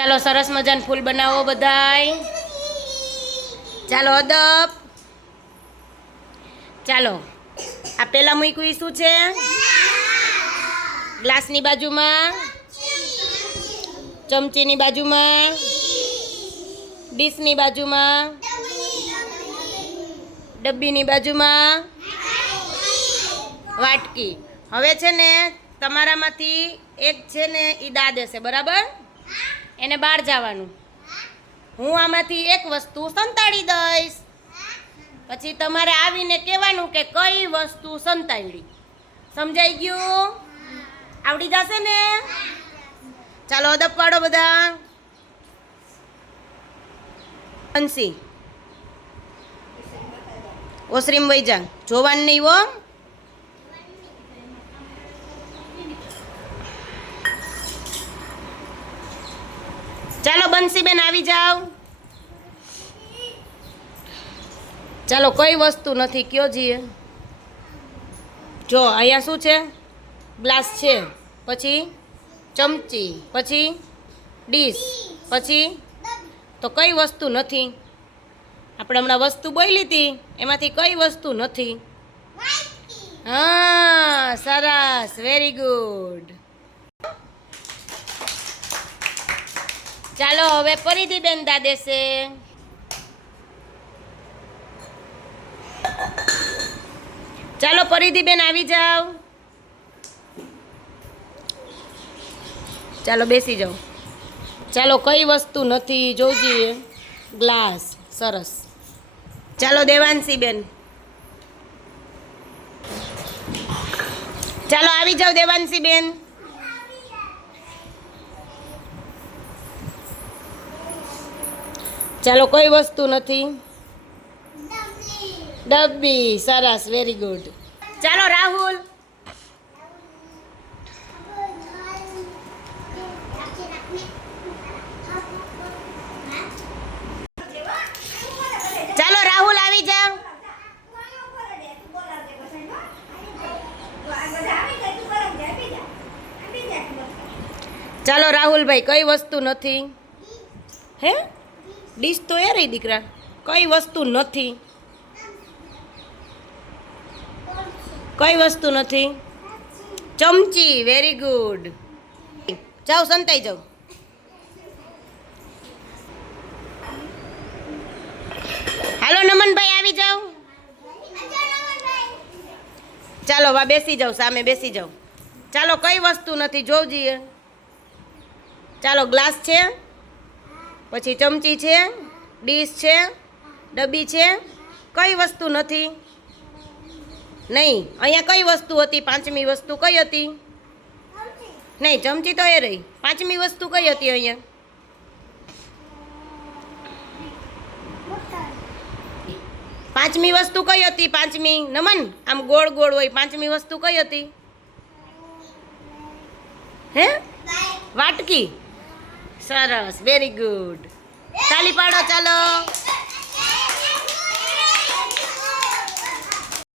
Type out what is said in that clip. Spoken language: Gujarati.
ચાલો સરસ મજાનું ફૂલ બનાવો બધાય. ચાલો અદબ. ચાલો આ પેલા મૂક્યું શું છે? ગ્લાસની બાજુમાં, ચમચીની બાજુમાં, ડીશની બાજુમાં, ડબ્બીની બાજુમાં, વાટકી. હવે છે ને તમારામાંથી એક છે ને એ દા દેશે, બરાબર? એને બહાર જવાનું. હું આમાંથી એક વસ્તુ સંતાડી દઈશ, પછી તમારે આવીને કહેવાનું કે કઈ વસ્તુ સંતાડી. સમજાઈ ગયું? આવડી જશે ને? ચાલો અદબ પાડો બધા. અંશી ઓસરીમ વૈજા જોવાનું નહીં હો. ચાલો બંસીબેન આવી જાઓ. ચાલો કઈ વસ્તુ નથી કયો જીએ. જો અહીંયા શું છે? ગ્લાસ છે, પછી ચમચી, પછી ડીશ, પછી તો કઈ વસ્તુ નથી? આપણે હમણાં વસ્તુ બોલી હતી એમાંથી કઈ વસ્તુ નથી? હા સરસ, વેરી ગુડ. ચાલો હવે ફરીથી બેન દા દેશે. ચાલો ફરીથી બેન આવી જાઓ. ચાલો બેસી જાઓ. ચાલો કઈ વસ્તુ નથી જોજીએ? ગ્લાસ. સરસ. ચાલો દેવાંશી બેન. ચાલો આવી જાઓ દેવાંશી બેન. ચાલો કઈ વસ્તુ નથી? ડબ્બી. સરસ, વેરી ગુડ. ચાલો રાહુલ. ચાલો રાહુલ આવી જાઓ. ચાલો રાહુલભાઈ કઈ વસ્તુ નથી? હે ડીશ તો એ રહી દીકરા. કઈ વસ્તુ નથી? કઈ વસ્તુ નથી? ચમચી. Very good. જાઓ સંતાઈ જાઓ. હાલો નમનભાઈ આવી જાઓ. ચાલો વા બેસી જાઓ, સામે બેસી જાઓ. ચાલો કઈ વસ્તુ નથી જોજીએ. ચાલો ગ્લાસ છે, પછી ચમચી છે, ડીશ છે, ડબ્બી છે. કઈ વસ્તુ નથી? નહીં. અહીંયા કઈ વસ્તુ હતી? પાંચમી વસ્તુ કઈ હતી? નહીં, ચમચી તો એ રહી. પાંચમી વસ્તુ કઈ હતી અહીંયા? પાંચમી વસ્તુ કઈ હતી? પાંચમી નમન આમ ગોળ ગોળ હોય. પાંચમી વસ્તુ કઈ હતી? હે વાટકી. સરસ, વેરી ગુડ. તાલી પાડો ચાલો.